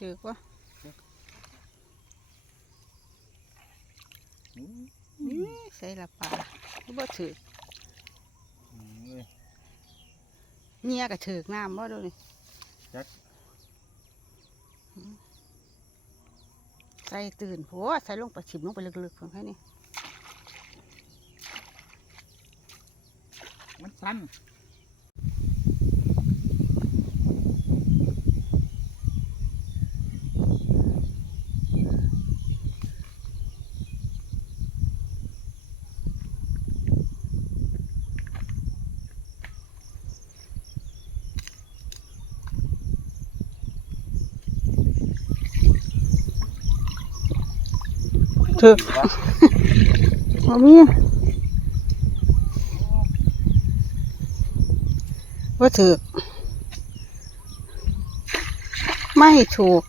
ถือกว่าอืมนี่ใส่ละปลาก็บ่ถือกอืมเว้ยเงียก็ถือกน้ำบ่ดูนี่จักใส่ตื่นโหใส่ลงไปฉิมลงไปลึกๆของแค่นี้มันสั้น ถือกดีวะบ่มีว่าถือกไม่ถูก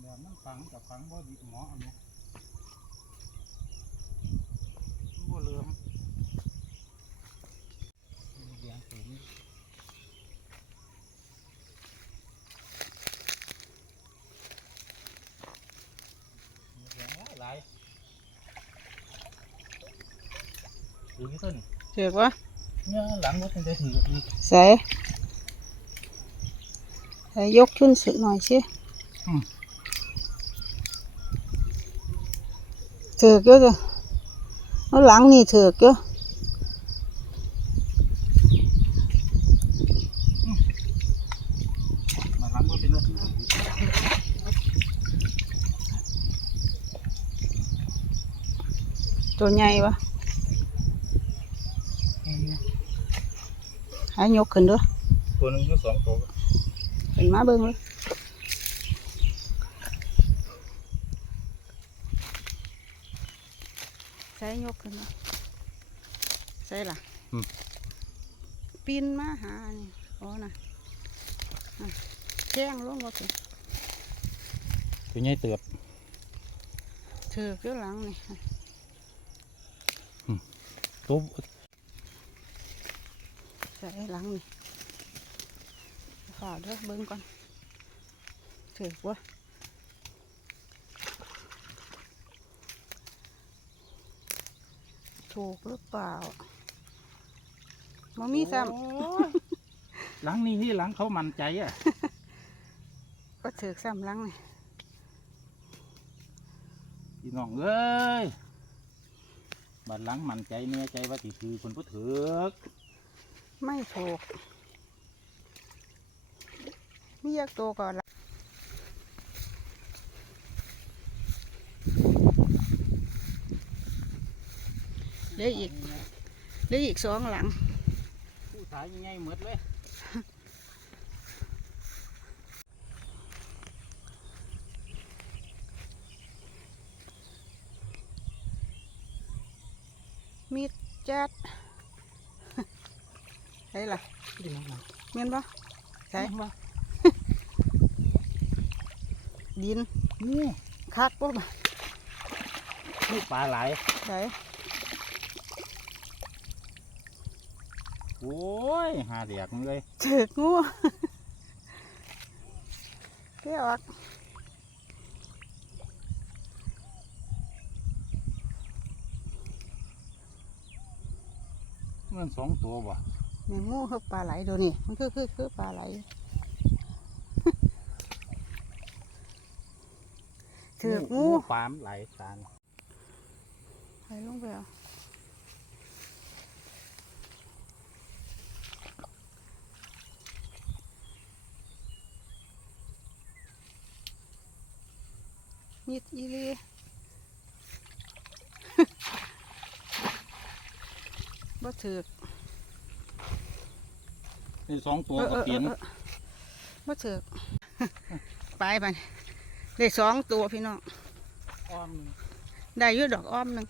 แบบมันฝังกับฝังบ่ดีหมออาเนี่ยบ่เหลื่อมเสียงสูงมีเสียงหลาย ถือที่ต้นถือกว่าเนี่ยหลังรถมันจะถืออีกใส่ใส่ยกขึ้นสึกหน่อยสิอืมถือกเยอะจ้ะเอาหลังนี่ถือกเยอะ มา หลังรถเป็นรถถืออีกตัวใหญ่ปะหายกขึ้นด้วยตัวหนึงอยู่สองตัวขึ้นมาเบิ่งเลยใส่ยกขึ้นมาใส่ล่ะปีนมาหานี่โอ้น่ะอะแจ้งลงมาถึงตัวใหญ่เติบถือกอยู่หลังนี่ตัว ใส่หลังนี่ฝ่าเด้อเบิ่งก่อนถือกว่าถูกหรือเปล่ามันมีซ้โอ้ยหลังนี่ที่หลังเขามั่นใจอะำก็ถือกซ้ำหลังนี่พี่น้องเอ้ยบัดหลังมั่นใจแน่ใจว่าสิคือคนผู้ถือก ไม่ถูกมีอยากโตวก่อนละเหลืออีกเหลืออีกสองหลังผู้ชายยังไงหมดเลยมีดจัด ใช่ล่ะพี่น้องเมียนปะใช่ว่าดินนี่คักปุ๊บนี่ปลาไหลายใช่โอ้ยหาเดียกมันเลยถือกงูเที่ยวออกมันสองตัวบ่ นี่งูคือปลาไหลดูนี่มันคือคือคือปลาไหลถือกงูปลามนไหลตาลไปลงไปเอามีดอีหลีบ่ถือก นี่สองตัวก็เปลี่ยนออออออบ่ถือกไปไปได้สองตัวพี่น้องอ้อมหนึ่งได้อยืดดอกอ้อมหนึ่ง